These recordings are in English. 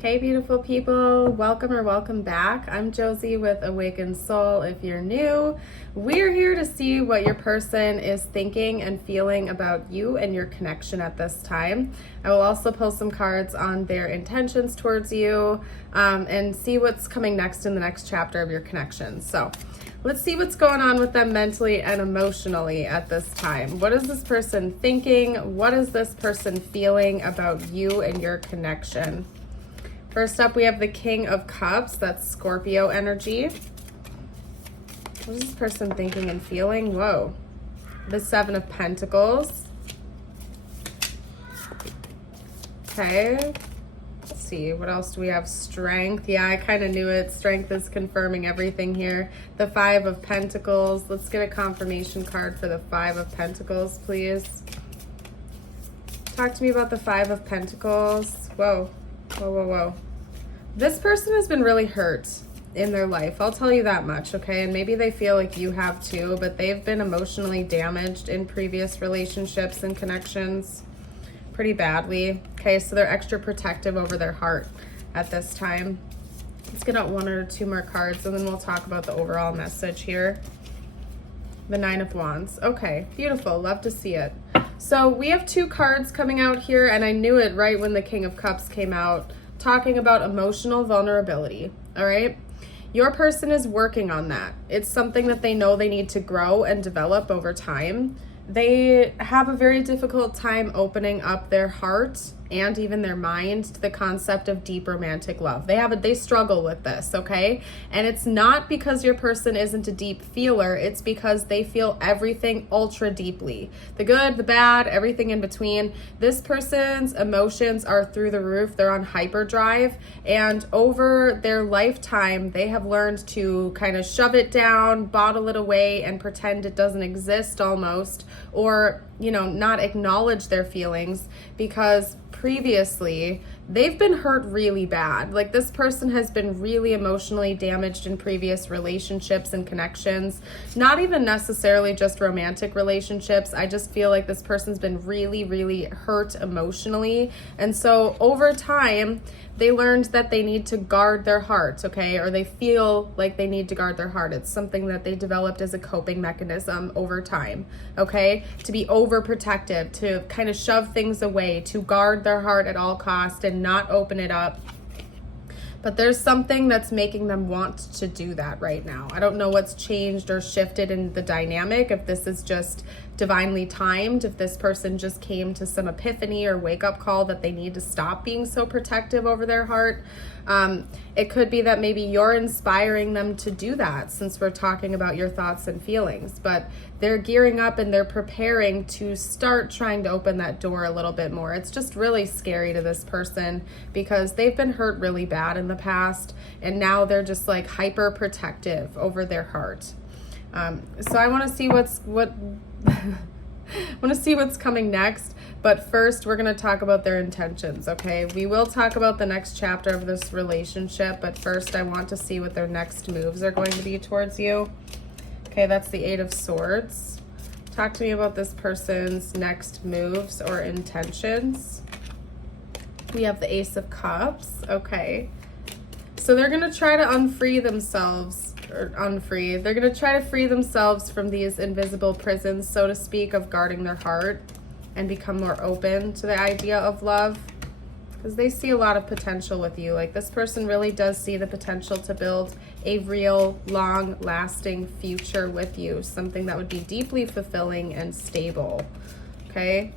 Hey beautiful people, welcome or welcome back. I'm Josie with Awakened Soul. If you're new, we're here to see what your person is thinking and feeling about you and your connection at this time. I will also pull some cards on their intentions towards you and see what's coming next in the next chapter of your connection. So let's see what's going on with them mentally and emotionally at this time. What is this person thinking? What is this person feeling about you and your connection? First up, we have the King of Cups. That's Scorpio energy. What is this person thinking and feeling? Whoa. The Seven of Pentacles. Okay. Let's see. What else do we have? Strength. Yeah, I kind of knew it. Strength is confirming everything here. The Five of Pentacles. Let's get a confirmation card for the Five of Pentacles, please. Talk to me about the Five of Pentacles. Whoa. Whoa, whoa, whoa. This person has been really hurt in their life. I'll tell you that much, okay? And maybe they feel like you have too, but they've been emotionally damaged in previous relationships and connections pretty badly. Okay, so they're extra protective over their heart at this time. Let's get out one or two more cards and then we'll talk about the overall message here. The Nine of Wands. Okay, beautiful. Love to see it. So we have two cards coming out here, and I knew it right when the King of Cups came out, talking about emotional vulnerability, all right? Your person is working on that. It's something that they know they need to grow and develop over time. They have a very difficult time opening up their heart and even their mind to the concept of deep romantic love. They struggle with this, okay? And it's not because your person isn't a deep feeler, it's because they feel everything ultra deeply. The good, the bad, everything in between. This person's emotions are through the roof. They're on hyperdrive, and over their lifetime, they have learned to kind of shove it down, bottle it away, and pretend it doesn't exist almost, or, you know, not acknowledge their feelings because previously they've been hurt really bad. Like, this person has been really emotionally damaged in previous relationships and connections, not even necessarily just romantic relationships. I just feel like this person's been really, really hurt emotionally. And so over time, they learned that they need to guard their heart, okay? Or they feel like they need to guard their heart. It's something that they developed as a coping mechanism over time, okay? To be overprotective, to kind of shove things away, to guard their heart at all costs and not open it up. But there's something that's making them want to do that right now. I don't know what's changed or shifted in the dynamic, if this is just divinely timed, if this person just came to some epiphany or wake-up call that they need to stop being so protective over their heart. It could be that maybe you're inspiring them to do that, since we're talking about your thoughts and feelings, but they're gearing up and they're preparing to start trying to open that door a little bit more. It's just really scary to this person because they've been hurt really bad in the past, and now they're just like hyper protective over their heart. So I want to see what's coming next, but first we're going to talk about their intentions, okay? We will talk about the next chapter of this relationship, but first I want to see what their next moves are going to be towards you. Okay, that's the Eight of Swords. Talk to me about this person's next moves or intentions. We have the Ace of Cups. Okay. So they're going to try to they're going to try to free themselves from these invisible prisons, so to speak, of guarding their heart and become more open to the idea of love, because they see a lot of potential with you. Like, this person really does see the potential to build a real long-lasting future with you, something that would be deeply fulfilling and stable. Okay,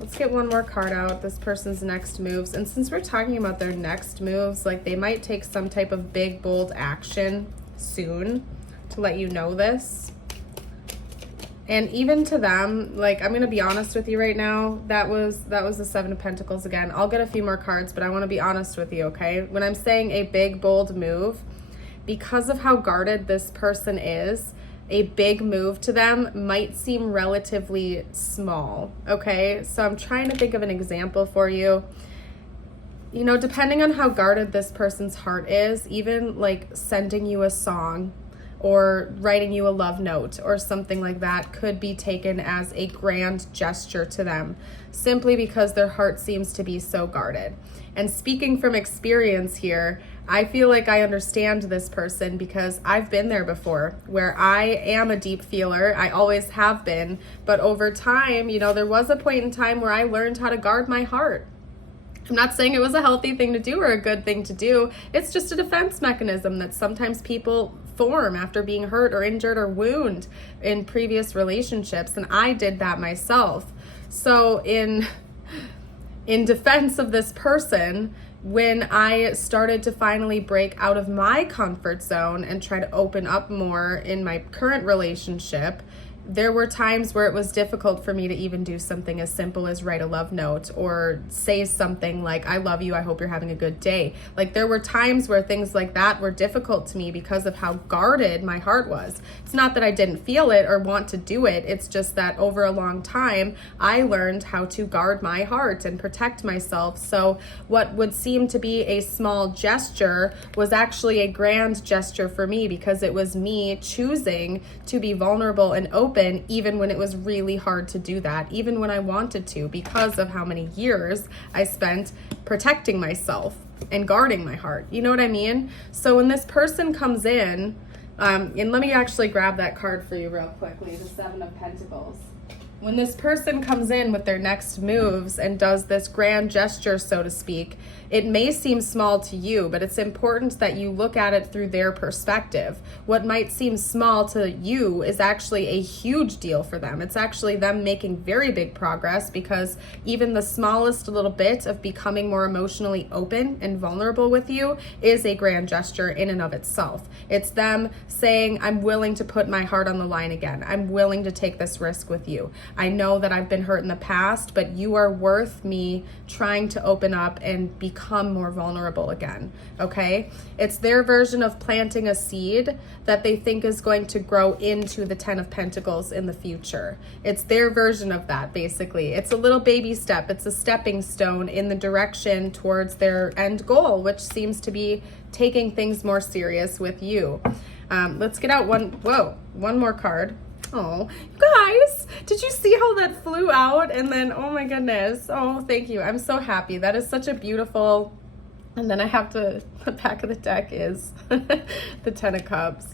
let's get one more card out. This person's next moves. And since we're talking about their next moves, like, they might take some type of big, bold action soon to let you know this. And even to them, like, I'm gonna be honest with you right now, that was the Seven of Pentacles again. I'll get a few more cards, but I want to be honest with you, okay? When I'm saying a big, bold move, because of how guarded this person is, a big move to them might seem relatively small, okay? So I'm trying to think of an example for you. You know, depending on how guarded this person's heart is, even like sending you a song or writing you a love note or something like that could be taken as a grand gesture to them, simply because their heart seems to be so guarded. And speaking from experience here, I feel like I understand this person because I've been there before, where I am a deep feeler. I always have been, but over time, you know, there was a point in time where I learned how to guard my heart. I'm not saying it was a healthy thing to do or a good thing to do. It's just a defense mechanism that sometimes people form after being hurt or injured or wounded in previous relationships, and I did that myself. So in defense of this person, when I started to finally break out of my comfort zone and try to open up more in my current relationship, there were times where it was difficult for me to even do something as simple as write a love note or say something like, I love you, I hope you're having a good day. Like, there were times where things like that were difficult to me because of how guarded my heart was. It's not that I didn't feel it or want to do it. It's just that over a long time, I learned how to guard my heart and protect myself. So what would seem to be a small gesture was actually a grand gesture for me, because it was me choosing to be vulnerable and open even when it was really hard to do that, even when I wanted to, because of how many years I spent protecting myself and guarding my heart. You know what I mean? So when this person comes in, and let me actually grab that card for you real quickly, the Seven of Pentacles. When this person comes in with their next moves and does this grand gesture, so to speak, it may seem small to you, but it's important that you look at it through their perspective. What might seem small to you is actually a huge deal for them. It's actually them making very big progress, because even the smallest little bit of becoming more emotionally open and vulnerable with you is a grand gesture in and of itself. It's them saying, I'm willing to put my heart on the line again. I'm willing to take this risk with you. I know that I've been hurt in the past, but you are worth me trying to open up and become more vulnerable again, okay? It's their version of planting a seed that they think is going to grow into the Ten of Pentacles in the future. It's their version of that, basically. It's a little baby step. It's a stepping stone in the direction towards their end goal, which seems to be taking things more serious with you. Let's get out one more card. Oh, guys, did you see how that flew out? And then, oh my goodness. Oh, thank you. I'm so happy. That is such a beautiful, and then I have to, the back of the deck is the Ten of Cups.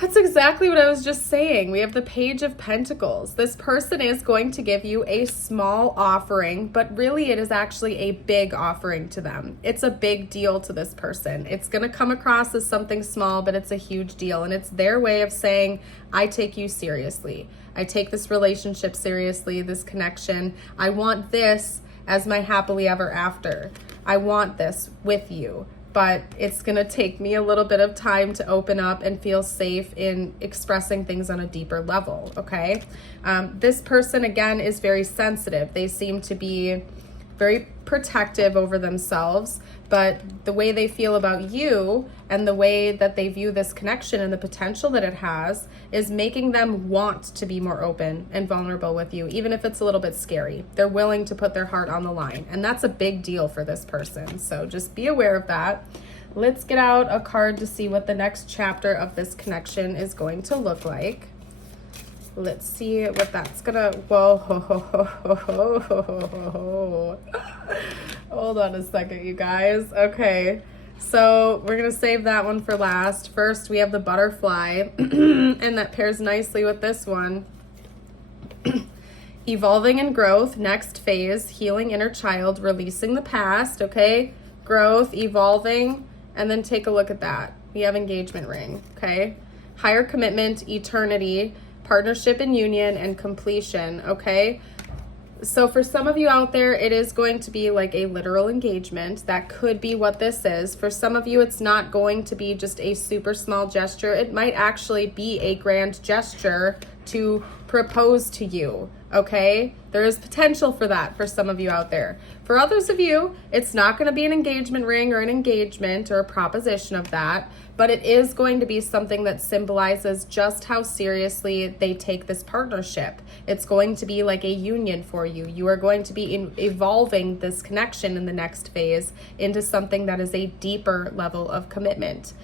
That's exactly what I was just saying. We have the Page of Pentacles. This person is going to give you a small offering, but really it is actually a big offering to them. It's a big deal to this person. It's going to come across as something small, but it's a huge deal. And it's their way of saying, I take you seriously. I take this relationship seriously, this connection. I want this as my happily ever after. I want this with you. But it's going to take me a little bit of time to open up and feel safe in expressing things on a deeper level, okay? This person, again, is very sensitive. They seem to be very protective over themselves, but the way they feel about you and the way that they view this connection and the potential that it has is making them want to be more open and vulnerable with you, even if it's a little bit scary. They're willing to put their heart on the line, and that's a big deal for this person. So just be aware of that. Let's get out a card to see what the next chapter of this connection is going to look like. Let's see what that's gonna, whoa, ho, ho, ho, ho, ho, ho, ho, ho. Hold on a second, you guys. Okay, so we're gonna save that one for last. First, we have the butterfly, and that pairs nicely with this one. Evolving and growth, next phase, healing inner child, releasing the past, okay? Growth, evolving, and then take a look at that. We have engagement ring, okay? Higher commitment, eternity, partnership and union, and completion, okay? So for some of you out there, it is going to be like a literal engagement. That could be what this is. For some of you, it's not going to be just a super small gesture. It might actually be a grand gesture to propose to you, okay? There is potential for that for some of you out there. For others of you, it's not going to be an engagement ring or an engagement or a proposition of that, but it is going to be something that symbolizes just how seriously they take this partnership. It's going to be like a union for you. You are going to be evolving this connection in the next phase into something that is a deeper level of commitment.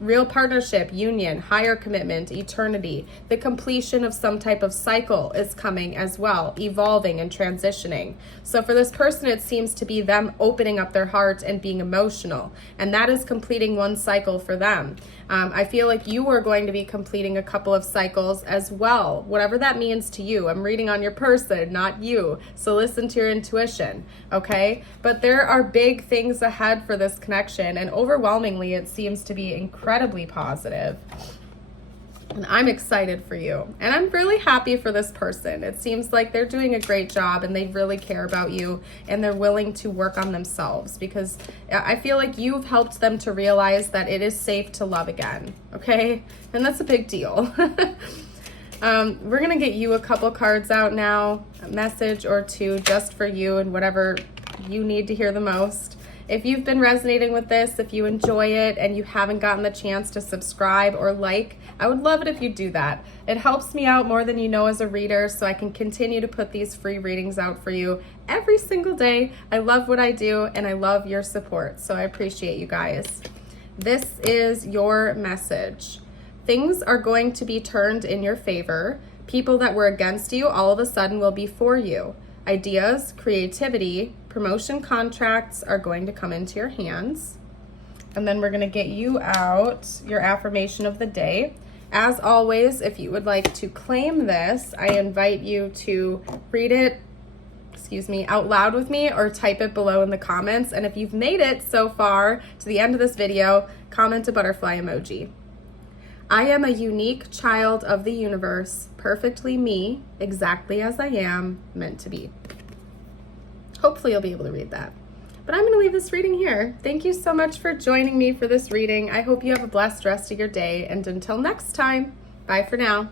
Real partnership, union, higher commitment, eternity. The completion of some type of cycle is coming as well, evolving and transitioning. So for this person, it seems to be them opening up their heart and being emotional, and that is completing one cycle for them. I feel like you are going to be completing a couple of cycles as well, whatever that means to you. I'm reading on your person, not you. So listen to your intuition, okay? But there are big things ahead for this connection, and overwhelmingly, it seems to be incredibly positive. And I'm excited for you. And I'm really happy for this person. It seems like they're doing a great job and they really care about you and they're willing to work on themselves, because I feel like you've helped them to realize that it is safe to love again, okay? And that's a big deal. We're going to get you a couple cards out now, a message or two just for you and whatever you need to hear the most. If you've been resonating with this, if you enjoy it and you haven't gotten the chance to subscribe or like, I would love it if you do that. It helps me out more than you know as a reader, so I can continue to put these free readings out for you every single day. I love what I do and I love your support, so I appreciate you guys. This is your message. Things are going to be turned in your favor. People that were against you all of a sudden will be for you. Ideas, creativity, promotion contracts are going to come into your hands. And then we're going to get you out your affirmation of the day. As always, if you would like to claim this, I invite you to read it, out loud with me or type it below in the comments. And if you've made it so far to the end of this video, comment a butterfly emoji. I am a unique child of the universe, perfectly me, exactly as I am, meant to be. Hopefully you'll be able to read that. But I'm going to leave this reading here. Thank you so much for joining me for this reading. I hope you have a blessed rest of your day. And until next time, bye for now.